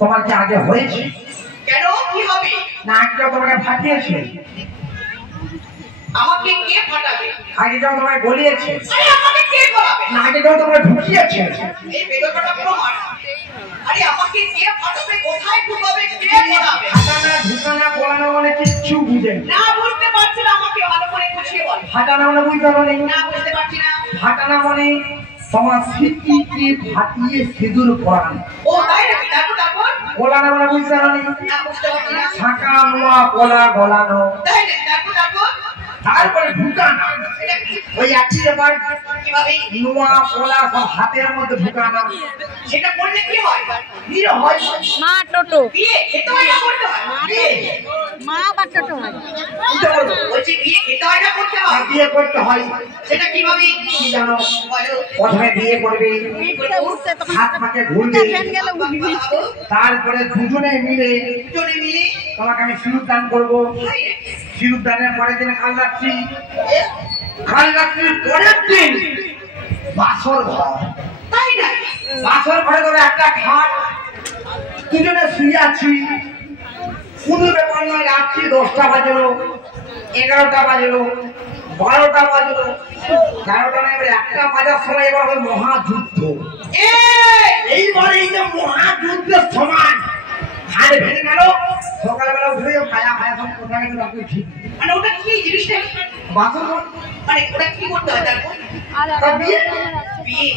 তোমার কি আগে হয়েছে? কেন কি হবে? না আগে তোমাকে ফাটিয়েছে। আমাকে কে ফাটাবে? আগে যাও তোমায় গলিয়েছে। আরে আমাকে কে গলাবে? না আগে যাও তোমায় ঢুকিয়েছে। এই বেদনাটা প্রমাণ। আরে আমাকে কে ফাটাবে, কোথায় ঢুকাবে, কে গলাবে? ফাটানা ঢুকানা গলানো মানে কিচ্ছু বুঝে না বুঝতে পারছি না, আমাকে ভালো করে বুঝিয়ে বল। ফাটানা মানে বুঝতে পারো না বুঝতে পারছি না। ফাটানা মানে তোমার স্মৃতিকে ফাটিয়ে সিঁদুর পরানো। ও তাই নাকি? দেখো তারপর গলানো মানে বুঝতে পারো না বুঝতে পারছি না। ফাঁকা নোয়া গলা গলানো। তাই নাকি? দেখো তারপর তারপরে ঢুকানো ওই একই ব্যাপার। কিভাবে? নোয়া গলা সব হাতের মধ্যে ঢুকানো। সেটা করলে কি হয়? বিয়ে হয়। মা টোটো বিয়ে খেতে হয় না করতে হয়? বিয়ে মা বা টোটো হয়। বলছি বিয়ে খেতে হয় না করতে হয়? বিয়ে করতে হয়। সেটা কিভাবে? কি জানো? বলো। প্রথমে বিয়ে করবে, হাত পাকে ঘুরবে, তারপরে দুজনে মিলে তোমাকে আমি সিঁদুর দান করবো। সিঁদুর দানের পরের দিন কাল রাত্রি, পরের দিন বাসর ঘর। তাই নাকি? বাসর ঘরে ধরো একটা খাট, দুজনে শুয়ে আছি। কোনো ব্যাপার নয়, রাত্রি 10টা বাজলো, 11টা বাজলো, 12টা বাজলো, 13টা নয়, এবার 1টা বাজার সময় এবার হবে মহাযুদ্ধ। এইবারে এই যে মহাযুদ্ধের সময় হাড় ভেঙে গেল। সকালবেলা উঠে ভায়া ভায়া সব কোথায় গেছে তাকে ঠিক। মানে ওটা কি জিনিসটা? বাসর ঘর মানে ওটা কি করতে হয় তারপর? বিয়ে। বিয়ে।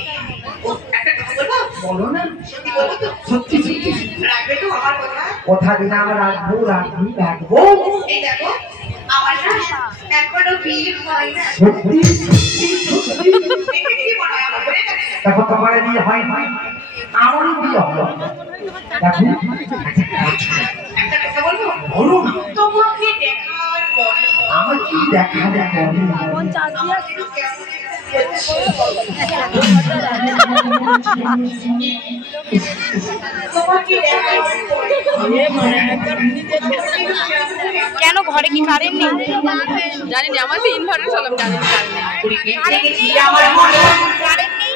ও একটা কথা বলবো? বলো না। সত্যি বলবো তো? সত্যি সত্যি রাখবে তো আমার কথা? কথা দিন আমরা রাখবো রাখবো রাখবো। এই দেখো আমার না এখনো বিয়ে হয় না। সত্যি সত্যি সত্যি। দেখে কি মনে হয় আমার হয়ে যাবে? দেখো তোমার বিয়ে হয় না, আমারও বিয়ে হলো। দেখো একটা কথা বলবো? বলো না। তোমাকে দেখার পরে আমার কি দেখা দেখো কোন চার্জ কেন ঘরে কি কারেন্ট নেই? জানি না, আমার তো ইনভার্টার চালাম, জানি না কারেন্ট নেই।